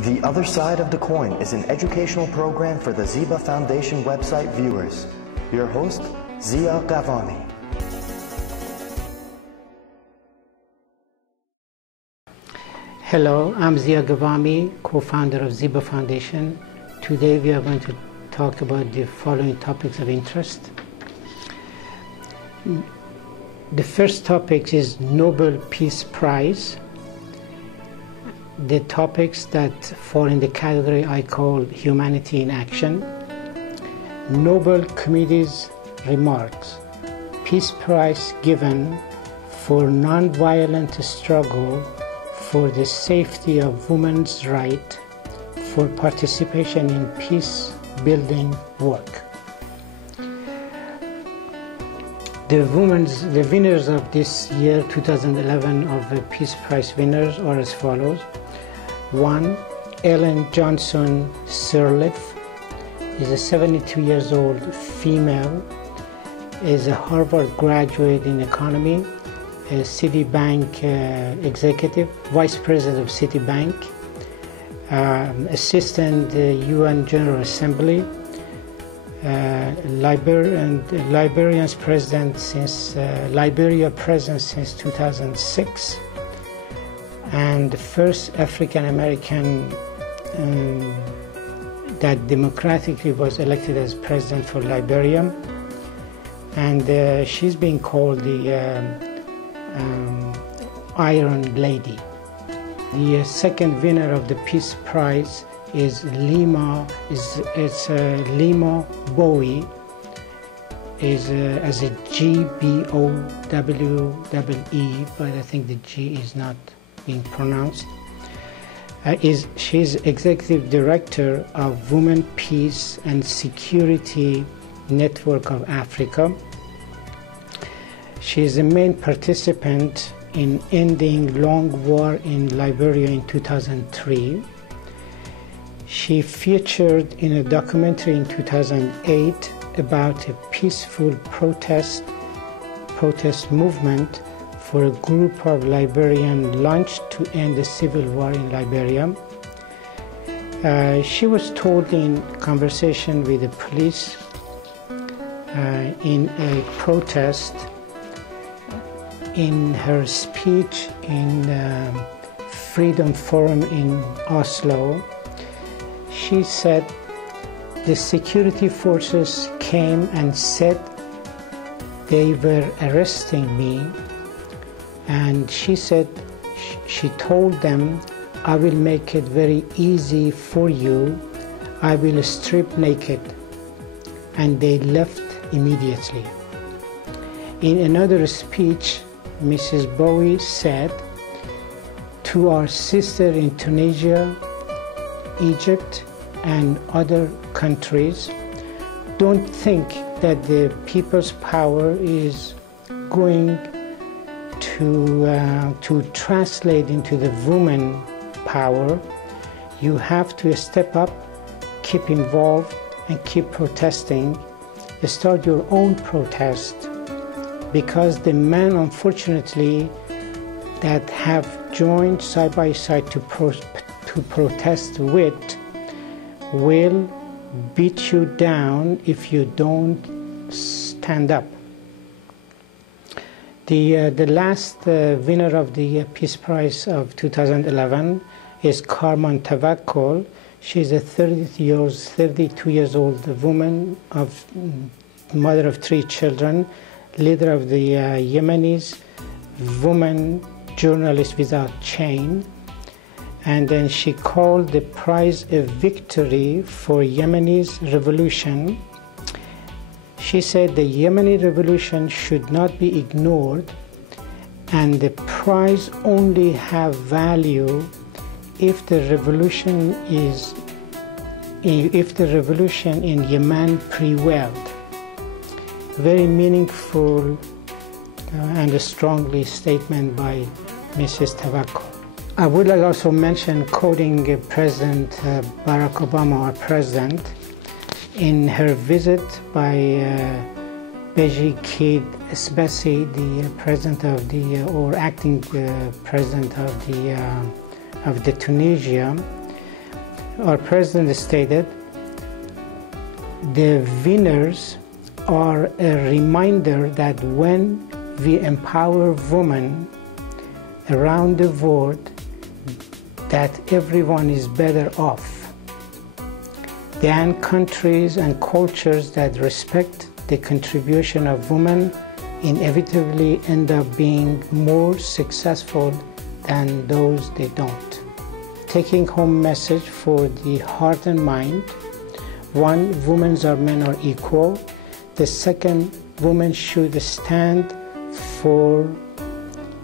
The Other Side of the Coin is an educational program for the Ziba Foundation website viewers. Your host, Zia Ghavami. Hello, I'm Zia Ghavami, co-founder of Ziba Foundation. Today we are going to talk about the following topics of interest. The first topic is Nobel Peace Prize. The topics that fall in the category I call Humanity in Action. Nobel Committee's remarks. Peace Prize given for non-violent struggle for the safety of women's right for participation in peace-building work. The winners of this year, 2011, of the Peace Prize winners are as follows. 1. Ellen Johnson Sirleaf is a 72 years old female, is a Harvard graduate in economy, a Citibank executive, vice president of Citibank, assistant UN General Assembly, Liberia's president since Liberia president since 2006, and the first African American that democratically was elected as president for Liberia, and she's being called the Iron Lady. The second winner of the Peace Prize is Lima Bowie, is as a G-B-O-W-E, but I think the G is not being pronounced. She's executive director of Women, Peace and Security Network of Africa. She is a main participant in ending long war in Liberia in 2003. She featured in a documentary in 2008 about a peaceful protest movement for a group of Liberians launched to end the civil war in Liberia. She was told in conversation with the police in a protest, in her speech in Freedom Forum in Oslo, she said the security forces came and said they were arresting me, and she said she told them, I will make it very easy for you, I will strip naked, and they left immediately. In another speech, Mrs. Bowie said, to our sister in Tunisia, Egypt, and other countries, don't think that the people's power is going to translate into the woman power. You have to step up, keep involved, and keep protesting. Start your own protest, because the men, unfortunately, that have joined side by side to protest with will beat you down if you don't stand up. The last winner of the Peace Prize of 2011 is Karman Tawakkol. She's a 32 years old woman, mother of 3 children, leader of the Yemenis Women Journalists Without Chain, and then she called the prize a victory for Yemeni's revolution. She said the Yemeni revolution should not be ignored, and the prize only have value if the revolution in Yemen prevailed. Very meaningful and a strongly statement by Mrs. Tawakkol. I would like also mention quoting President Barack Obama, our president, in her visit by Beji Caid Essebsi, the president of the, or acting president of the Tunisia, our president stated, the winners are a reminder that when we empower women around the world, that everyone is better off than countries and cultures that respect the contribution of women inevitably end up being more successful than those they don't. Taking home message for the heart and mind. One, women or men are equal. The second, women should stand for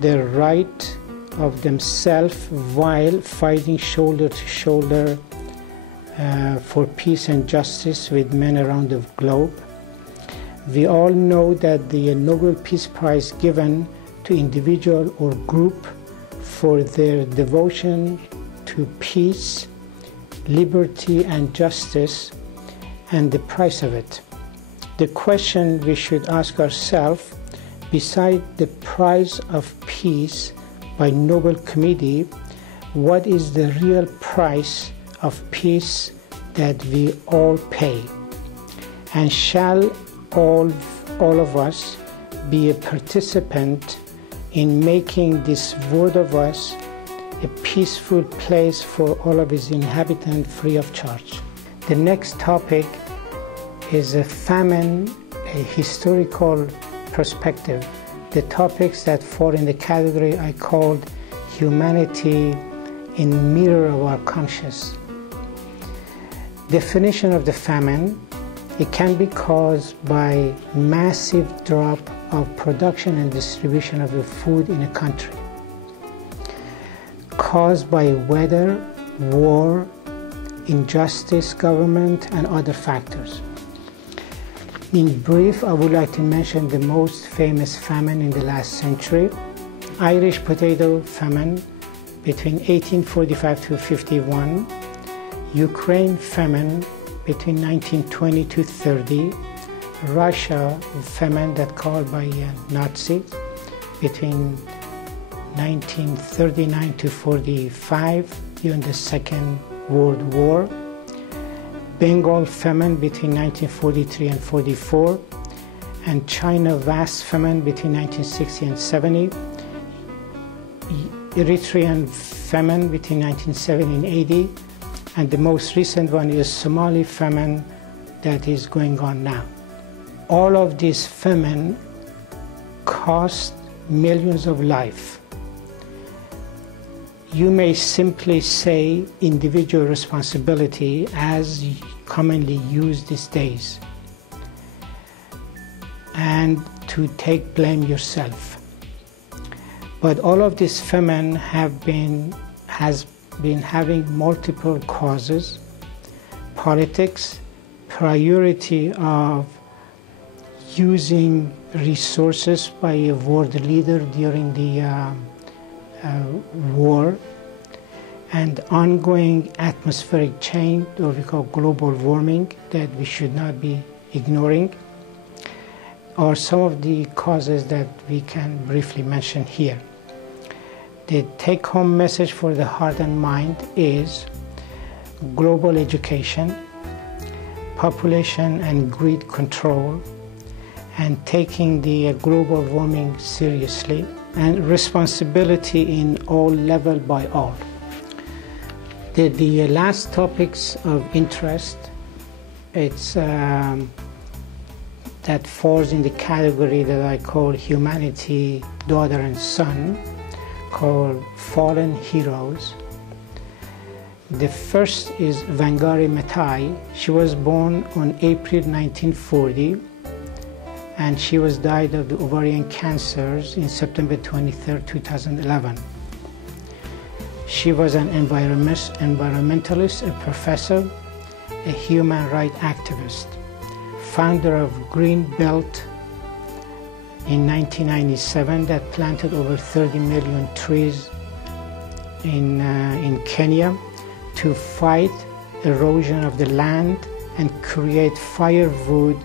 the right of themselves while fighting shoulder to shoulder for peace and justice with men around the globe. We all know that the Nobel Peace Prize given to individual or group for their devotion to peace, liberty and justice, and the price of it. The question we should ask ourselves, beside the price of peace by Nobel Committee, what is the real price of peace that we all pay? And shall all of us be a participant in making this world of us a peaceful place for all of its inhabitants free of charge? The next topic is a famine, a historical perspective. The topics that fall in the category I called humanity in mirror of our conscience. Definition of the famine: it can be caused by massive drop of production and distribution of the food in a country, caused by weather, war, injustice, government, and other factors. In brief, I would like to mention the most famous famine in the last century: Irish potato famine between 1845 to 51, Ukraine famine between 1920 to 30, Russia famine that called by Nazis between 1939 to 45 during the Second World War, Bengal famine between 1943 and 44, and China vast famine between 1960 and 70, Eritrean famine between 1970 and 80, and the most recent one is Somali famine that is going on now. All of these famine cost millions of lives. You may simply say individual responsibility as commonly used these days, and to take blame yourself. But all of this famine has been having multiple causes: politics, priority of using resources by a world leader during the war, and ongoing atmospheric change, or we call global warming, that we should not be ignoring, are some of the causes that we can briefly mention here. The take-home message for the heart and mind is global education, population and greed control, and taking the global warming seriously, and responsibility in all levels by all. The last topics of interest, it's that falls in the category that I call humanity, daughter and son, called fallen heroes. The first is Wangari Maathai. She was born on April 1940, and she was died of the ovarian cancers in September 23, 2011. She was an environmentalist, a professor, a human rights activist, founder of Green Belt in 1997 that planted over 30 million trees in Kenya to fight erosion of the land and create firewood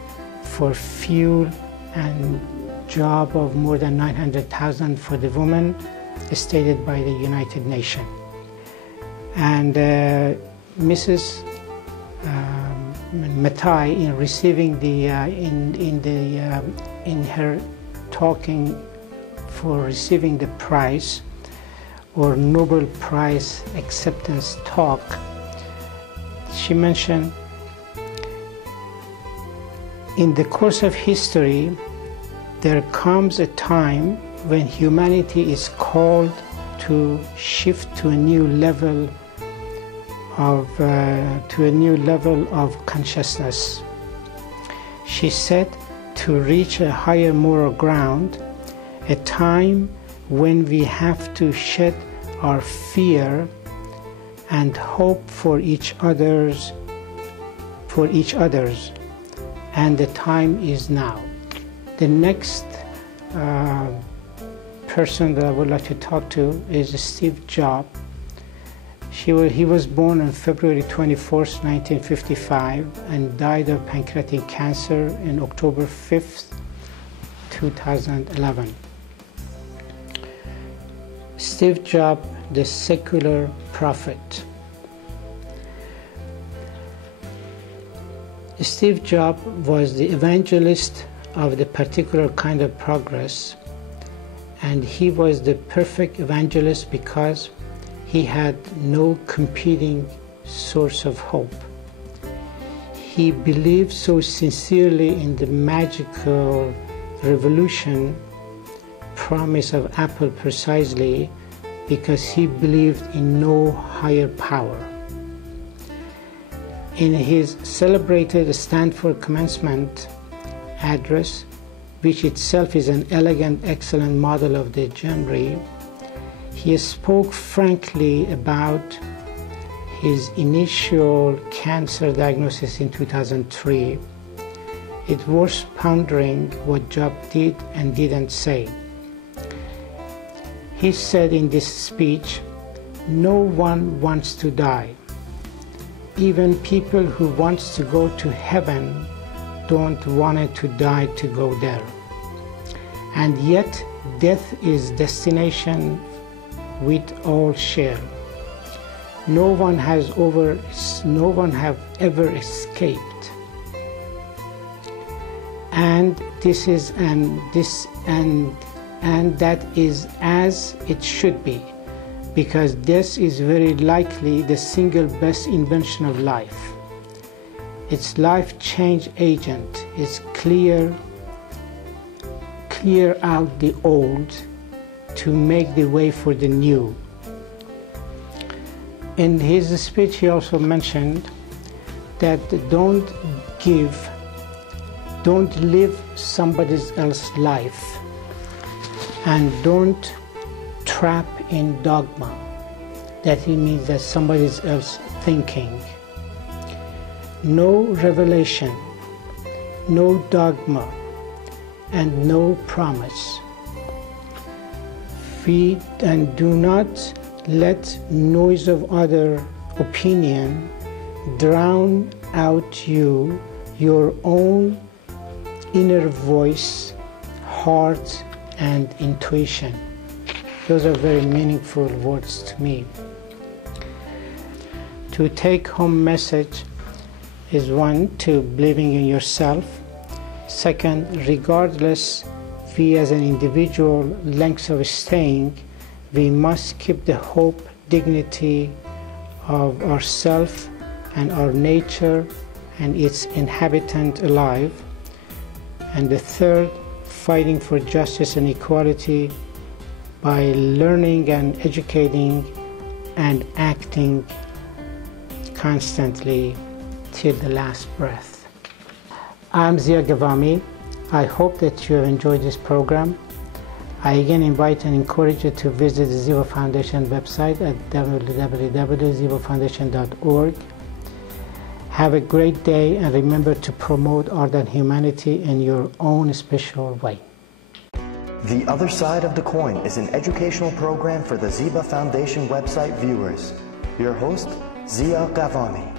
for fuel and job of more than 900,000 for the women, stated by the United Nations. And Mrs. Matai, in receiving the in her talking for receiving the prize or Nobel Prize acceptance talk, she mentioned, in the course of history, there comes a time when humanity is called to shift to a new level of consciousness. She said, to reach a higher moral ground, a time when we have to shed our fear and hope for each other's, and the time is now. The next person that I would like to talk to is Steve Jobs. He was born on February 24th, 1955, and died of pancreatic cancer on October 5th, 2011. Steve Jobs, the secular prophet. Steve Jobs was the evangelist of the particular kind of progress, and he was the perfect evangelist because he had no competing source of hope. He believed so sincerely in the magical revolution promise of Apple precisely because he believed in no higher power. In his celebrated Stanford commencement address, which itself is an elegant, excellent model of the genre, he spoke frankly about his initial cancer diagnosis in 2003. It was pondering what Jobs did and didn't say. He said in this speech, "No one wants to die. Even people who want to go to heaven don't want to die to go there. And yet death is destination with all share. No one have ever escaped. And that is as it should be, because death is very likely the single best invention of life. Its life change agent is clear out the old to make the way for the new." In his speech, he also mentioned that don't live somebody else's life, and don't trap in dogma. That he means that somebody else thinking. No revelation, no dogma, and no promise. And do not let noise of other opinion drown out your own inner voice, heart, and intuition. Those are very meaningful words to me. To take home message is one, to believing in yourself. Second, regardless we as an individual lengths of staying, we must keep the hope, dignity of ourself and our nature and its inhabitant alive. And the third, fighting for justice and equality by learning and educating and acting constantly till the last breath. I'm Zia Ghavami. I hope that you have enjoyed this program. I again invite and encourage you to visit the Ziva Foundation website at www.zivafoundation.org. Have a great day, and remember to promote art and humanity in your own special way. The Other Side of the Coin is an educational program for the Ziva Foundation website viewers. Your host, Zia Ghavami.